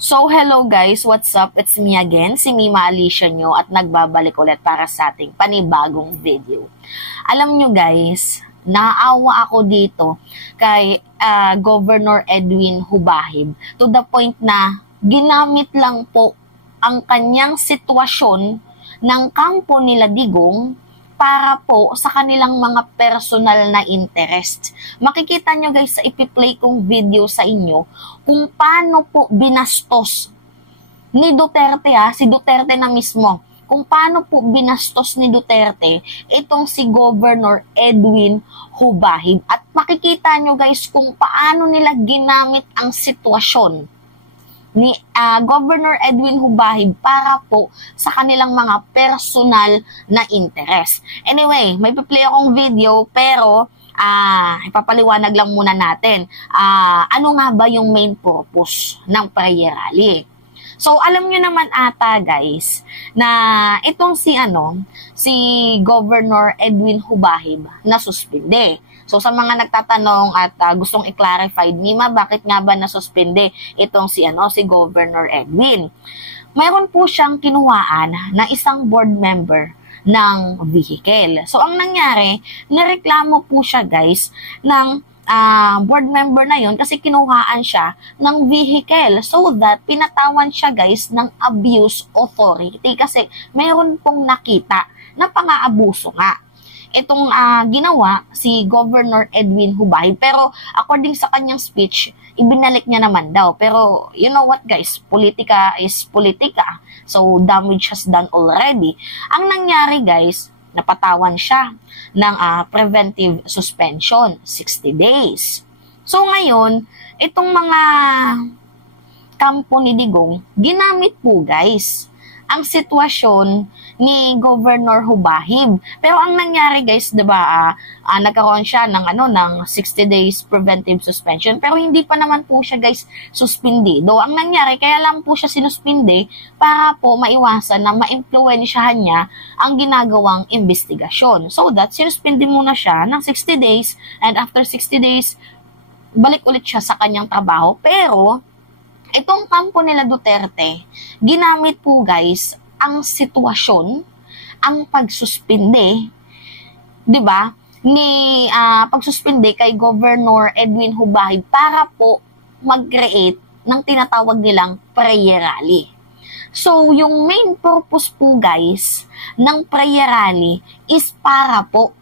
So, hello guys, what's up? It's me again, si Mima Alicia nyo at nagbabalik ulit para sa ating panibagong video. Alam nyo guys, naawa ako dito kay Governor Edwin Hubahib to the point na ginamit lang po ang kanyang sitwasyon ng kampo nila Digong para po sa kanilang mga personal na interest. Makikita nyo guys sa ipi-play kong video sa inyo kung paano po binastos ni Duterte, si Duterte na mismo, kung paano po binastos ni Duterte itong si Governor Edwin Hubahib. At makikita nyo guys kung paano nila ginamit ang sitwasyon ni Governor Edwin Hubahib para po sa kanilang mga personal na interest. Anyway, may pa-play akong video pero ipapaliwanag lang muna natin ano nga ba yung main purpose ng prayer rally. So, alam nyo naman ata guys na itong si Governor Edwin Hubahib na suspinde. So, sa mga nagtatanong at gustong i-clarify, Mima, bakit nga ba nasuspinde itong si Governor Edwin? Mayroon po siyang kinuhaan na isang board member ng vehicle. So, ang nangyari, nireklamo po siya guys ng board member na yon kasi kinuhaan siya ng vehicle so that pinatawan siya guys ng abuse authority kasi mayroon pong nakita na pang-aabuso nga itong ginawa si Governor Edwin Hubahib. Pero according sa kanyang speech, ibinalik niya naman daw. Pero you know what guys, politika is politika. So damage has done already. Ang nangyari guys, napatawan siya ng preventive suspension, 60 days. So ngayon, itong mga kampo ni Digong, ginamit po guys ang sitwasyon ni Governor Hubahib. Pero ang nangyari guys, 'di ba, nagkaroon siya ng ng 60 days preventive suspension pero hindi pa naman po siya guys suspendido. Ang nangyari, kaya lang po siya sinuspinde para po maiwasan na maimpluwensyahan niya ang ginagawang investigasyon. So that sinuspinde muna siya ng 60 days and after 60 days balik ulit siya sa kanyang trabaho. Pero itong kampo nila Duterte, ginamit po guys ang sitwasyon, ang pagsuspinde, 'di ba? Ni pagsuspinde kay Governor Edwin Hubahib para po mag-create ng tinatawag nilang prayer rally. So, yung main purpose po guys ng prayer rally is para po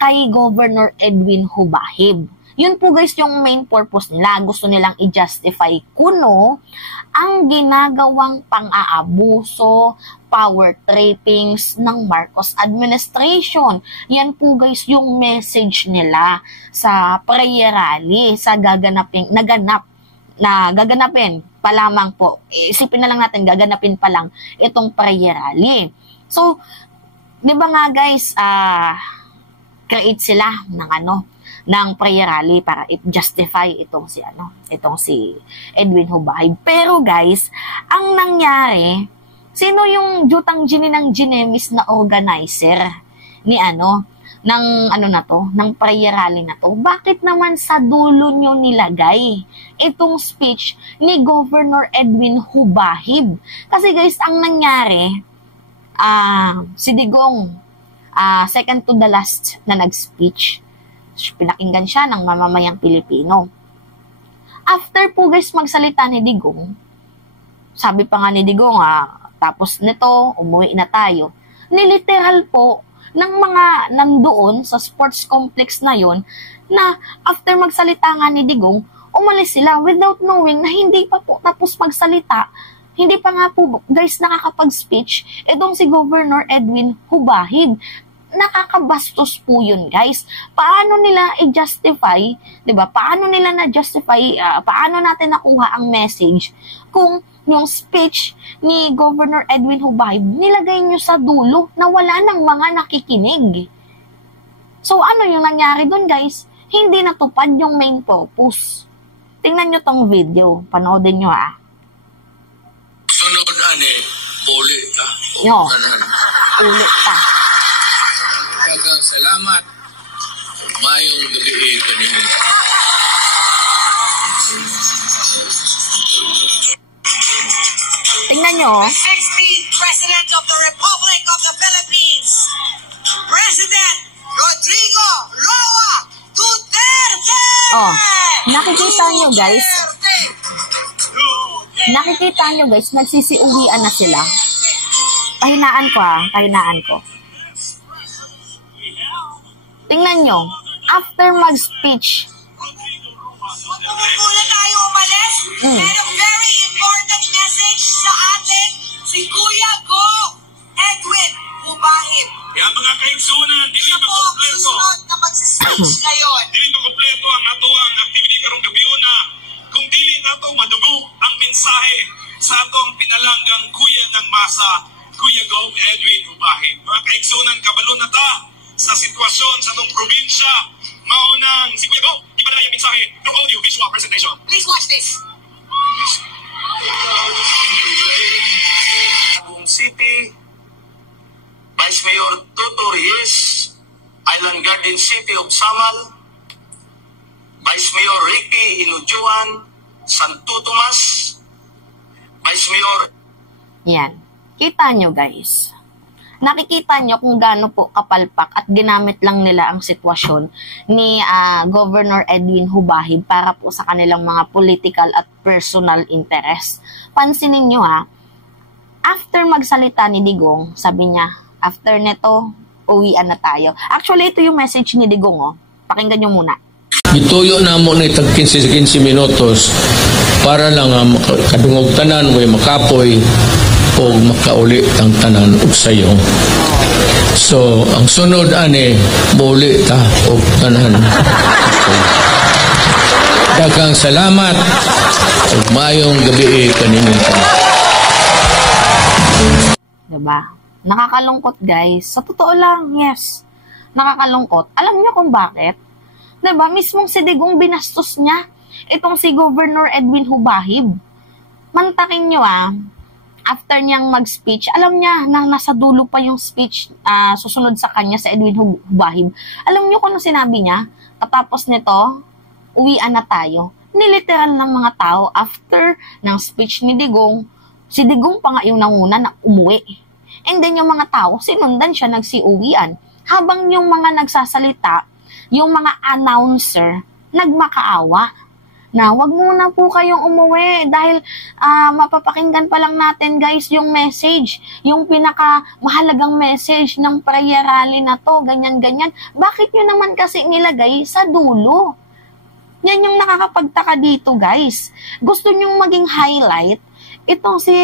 kay Governor Edwin Hubahib. Yun po guys yung main purpose nila. Gusto nilang i-justify kuno ang ginagawang pang-aabuso, power trippings ng Marcos administration. Yan po guys yung message nila sa prayer rally, sa gaganapin pa lamang po. Isipin na lang natin, gaganapin pa lang itong prayer rally. So, di ba nga guys, create sila ng prayer rally para i-justify itong si Edwin Hubahib. Pero guys, ang nangyari, sino yung jutang gini ng Ginemis na organizer ni ng prayer rally na to? Bakit naman sa dulo nyo nilagay itong speech ni Governor Edwin Hubahib? Kasi guys, ang nangyari, si Digong, second to the last na nag-speech, pinakinggan siya ng mamamayang Pilipino. After po guys magsalita ni Digong, sabi pa nga ni Digong, tapos nito, umuwi na tayo. Niliteral po ng mga nandoon sa sports complex na yon na after magsalita nga ni Digong, umalis sila without knowing na hindi pa po tapos magsalita. Hindi pa nga po guys nakakapag-speech itong si Governor Edwin Hubahib. Nakakabastos po yun guys. Paano nila i-justify, 'di ba? Paano nila na-justify, paano natin nakuha ang message kung yung speech ni Governor Edwin Hubahib nilagay nyo sa dulo na wala nang mga nakikinig. So ano yung nangyari dun guys? Hindi natupad yung main purpose. Tingnan nyo tong video. Panoodin nyo Sunod ulit ulit ta. Salamat. Mayong gabi kanina. nyo, 16th President of the Republic of the Philippines, President Rodrigo Roa Duterte! oh, nakikita nyo guys, nagsisiuwian na sila. Pahinaan ko. Tingnan nyo, after mag-speech, Muna tayo umalis. Pero very important message sa atin si Kuya Go Edwin Hubahib. Kaya mga kaigsunan, dili Siya ba po ang kompleto? susunod na magsispeech ngayon. Dili ba kompleto ang atuang activity karong gabi na kung dili nato madugo ang mensahe sa atong pinalanggang kuya ng masa, Kuya Go Edwin Hubahib. Mga kaigsunan, kabalo na ta sa sitwasyon sa atong probinsya. Maunang si Kuya Go, ipadala yung mensahe through audio-visual presentation. Please watch this. Buong City, Vice Mayor Toto Reyes, Island Garden City of Samal, Vice Mayor Ricky Inujuan, Santo Tomas, Vice Mayor... yan. Kita nyo guys. Nakikita nyo kung gaano po kapalpak at ginamit lang nila ang sitwasyon ni Governor Edwin Hubahib para po sa kanilang mga political at personal interest. Pansinin nyo after magsalita ni Digong, sabi niya, after neto, uwian na tayo. Actually, ito yung message ni Digong, pakinggan nyo muna. Ituyo na mo ni tag 15 minutos para lang kadungog tanan way makapoy o makauli ang tanan og sayo. So, ang sunod ani muli ta og tanan. Daghang salamat ug maayong gabi kaninyong tanan. Diba? Nakakalungkot guys. Sa totoo lang, yes. Nakakalungkot. Alam niyo kung bakit? Diba? Mismong si Digong binastos niya itong si Governor Edwin Hubahib. Mantakin nyo after niyang mag-speech, alam niya na nasa dulo pa yung speech susunod sa kanya sa Edwin Hubahib. Alam niyo kung ano sinabi niya? Katapos nito, uwian na tayo. Niliteral ng mga tao after ng speech ni Digong, si Digong pa nga yung nanguna na umuwi. And then yung mga tao, sinundan siya nagsiuwian. Habang yung mga nagsasalita, yung mga announcer, nagmakaawa na wag muna po kayong umuwi dahil mapapakinggan pa lang natin guys yung message, yung pinakamahalagang message ng prayer rally na to, ganyan-ganyan. Bakit nyo naman kasi nilagay sa dulo? Yan yung nakakapagtaka dito guys. Gusto nyong maging highlight itong si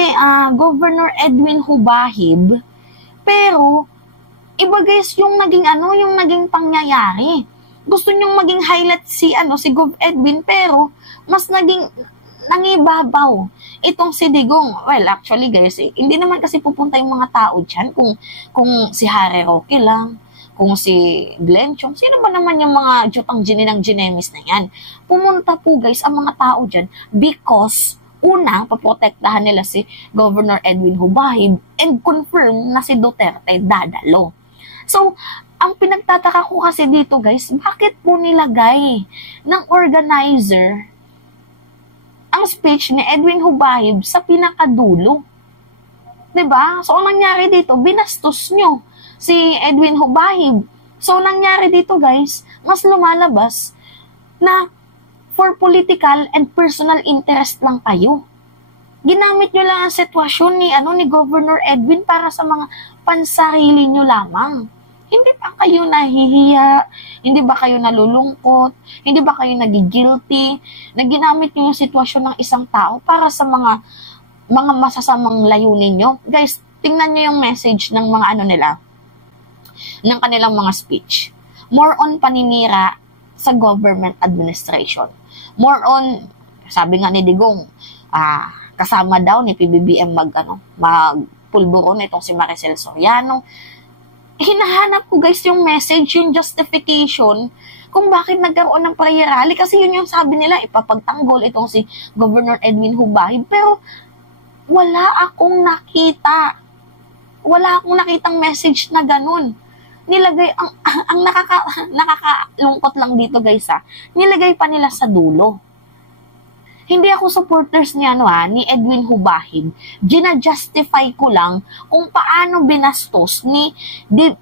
Governor Edwin Hubahib, pero iba guys yung naging pangyayari. Gusto nyong maging highlight si Gov Edwin, pero mas nangibabaw itong si Digong. Well, actually guys, hindi naman kasi pupunta yung mga tao dyan kung si Harry Roque lang, kung si Glenn Chong, sino ba naman yung mga jutang gininang ginemis na yan? Pumunta po guys ang mga tao dyan because una, paprotektahan nila si Governor Edwin Hubahib and confirm na si Duterte dadalo. So, ang pinagtataka ko kasi dito guys, bakit po nilagay ng organizer ang speech ni Edwin Hubahib sa pinakadulo? Diba? So, ang nangyari dito, binastos nyo si Edwin Hubahib. So, nangyari dito guys, mas lumalabas na for political and personal interest lang kayo. Ginamit nyo lang ang sitwasyon ni Governor Edwin para sa mga pansarili nyo lamang. Hindi ba kayo nahihiya? Hindi ba kayo nalulungkot? Hindi ba kayo nagigilty? Na ginamit nyo yung sitwasyon ng isang tao para sa mga masasamang layunin nyo? Guys, tingnan nyo yung message ng mga ng kanilang mga speech. More on paninira sa government administration. More on, sabi nga ni Digong, kasama daw ni PBBM magpulburon itong si Maricel Soriano. Hinahanap ko guys yung message, yung justification kung bakit nagkaroon ng prayer rally, kasi yun yung sabi nila, ipapagtanggol itong si Governor Edwin Hubahib, pero wala akong nakitang message na ganun. Nilagay, ang nakakalungkot lang dito guys nilagay pa nila sa dulo. Hindi ako supporters ni ni Edwin Hubahib. Gina-justify ko lang kung paano binastos ni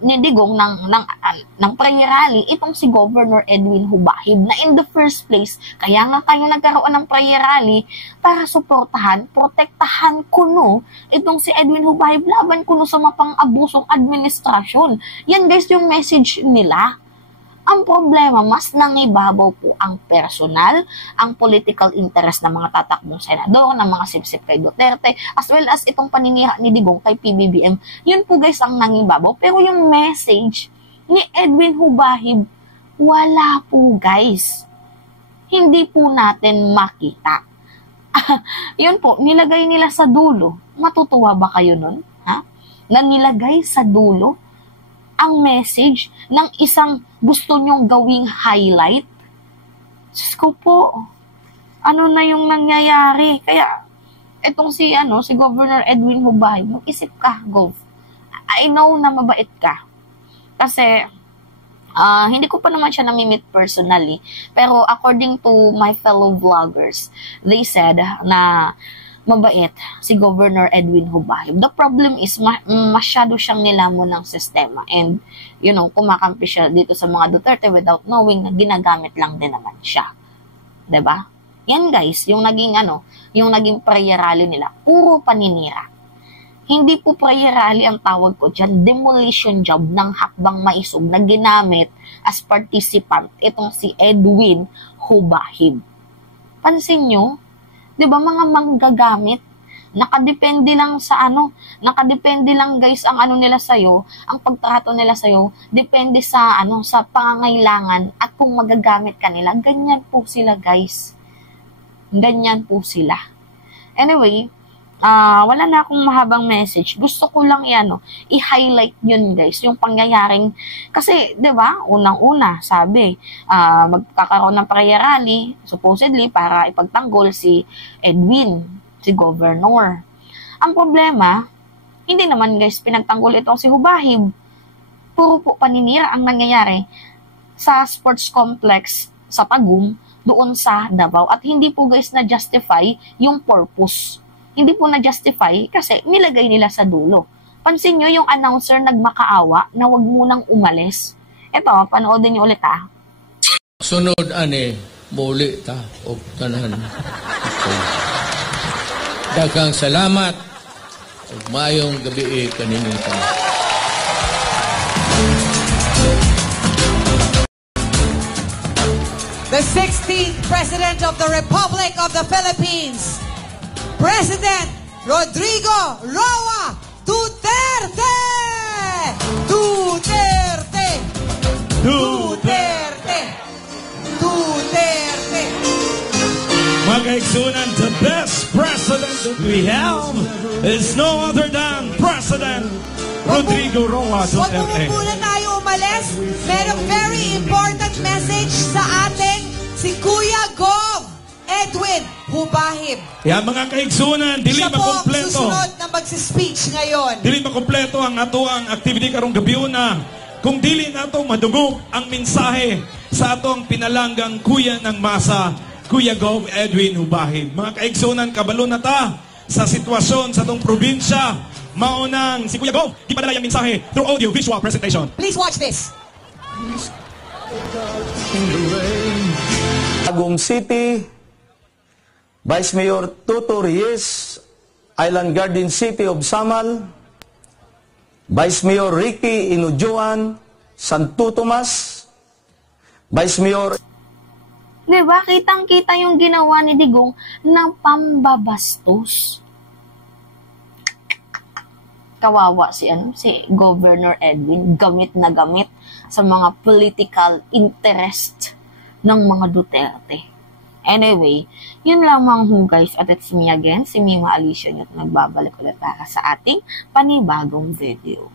Digong ng prayer rally itong si Governor Edwin Hubahib na in the first place, kaya nga kayo nagkaroon ng prayer rally para suportahan, protektahan kuno itong si Edwin Hubahib laban kuno sa mapang-abusong administrasyon. Yan guys yung message nila. Ang problema, mas nangibabaw po ang personal, ang political interest ng mga tatakbong senador, ng mga sipsip kay Duterte, as well as itong paninira ni Digong kay PBBM. Yun po guys ang nangibabaw. Pero yung message ni Edwin Hubahib, wala po guys. Hindi po natin makita. Yun po, nilagay nila sa dulo. Matutuwa ba kayo nun? Ha? Na nilagay sa dulo ang message ng isang gusto nyong gawing highlight. Diyos ko po, ano na yung nangyayari? Kaya, etong si Governor Edwin Hubahib, mag-isip ka, Gov. I know na mabait ka. Kasi, hindi ko pa naman siya namimit personally. Pero according to my fellow vloggers, they said na mabait si Governor Edwin Hubahib. The problem is, masyado siyang nilamon ng sistema. And, kumakampi siya dito sa mga Duterte without knowing na ginagamit lang din naman siya. 'Di ba? Yan guys, yung naging prayer rally nila, puro paninira. Hindi po prayer rally ang tawag ko dyan, demolition job ng hakbang maisog na ginamit as participant itong si Edwin Hubahib. Pansin nyo, 'di ba mga manggagamit, nakadepende lang sa nakadepende lang guys ang nila sa'yo, ang pagtrato nila sa'yo, depende sa sa pangangailangan at kung magagamit ka nila. Ganyan po sila guys. Ganyan po sila. Anyway, wala na akong mahabang message. Gusto ko lang i-highlight yun guys, yung pangyayaring, kasi 'di ba, unang-una sabi, magkakaroon ng prayer rally supposedly para ipagtanggol si Edwin, si Governor. Ang problema, hindi naman guys pinagtanggol itong si Hubahib. Puro po paninira ang nangyayari sa sports complex sa Tagum doon sa Davao, at hindi po guys na justify yung purpose. Hindi po na-justify kasi nilagay nila sa dulo. Pansin nyo yung announcer nagmakaawa na wag munang umalis. Ito, panoodin nyo ulit Sunod muli ta o tanan. Daghang salamat ug maayong gabi kaninyong tanan. The 16th President of the Republic of the Philippines, President Rodrigo Roa Duterte! Duterte! Duterte! Duterte! Mga kaigsunan, the best president that we have is no other than President Rodrigo Roa Huwag Duterte. muna tayo umalis. Merong very important message sa ating si Kuya Gov Edwin Hubahib. Yan mga kaigsunan, dili Siya po makompleto. susunod na mag-speech ngayon. Dili makompleto ang atuang activity karong gabiuna kung dili nato madugog ang mensahe sa atong pinalanggang kuya ng masa, Kuya Gov Edwin Hubahib. Mga kaigsunan, kabalo na ta sa sitwasyon sa atong probinsya. Maunang si Kuya Gov gipadala ang mensahe through audio visual presentation. Please watch this. Tagum City, Vice Mayor Tuto Reyes, Island Garden City of Samal, Vice Mayor Ricky Inujuan, Santo Tomas, Vice Mayor... Diba? Kitang-kita yung ginawa ni Digong ng pambabastos. Kawawa si Governor Edwin, gamit na gamit sa mga political interest ng mga Duterte. Anyway, yun lamang guys, at it's me again, si Mima Alicia, at nagbabalik ulit para sa ating panibagong video.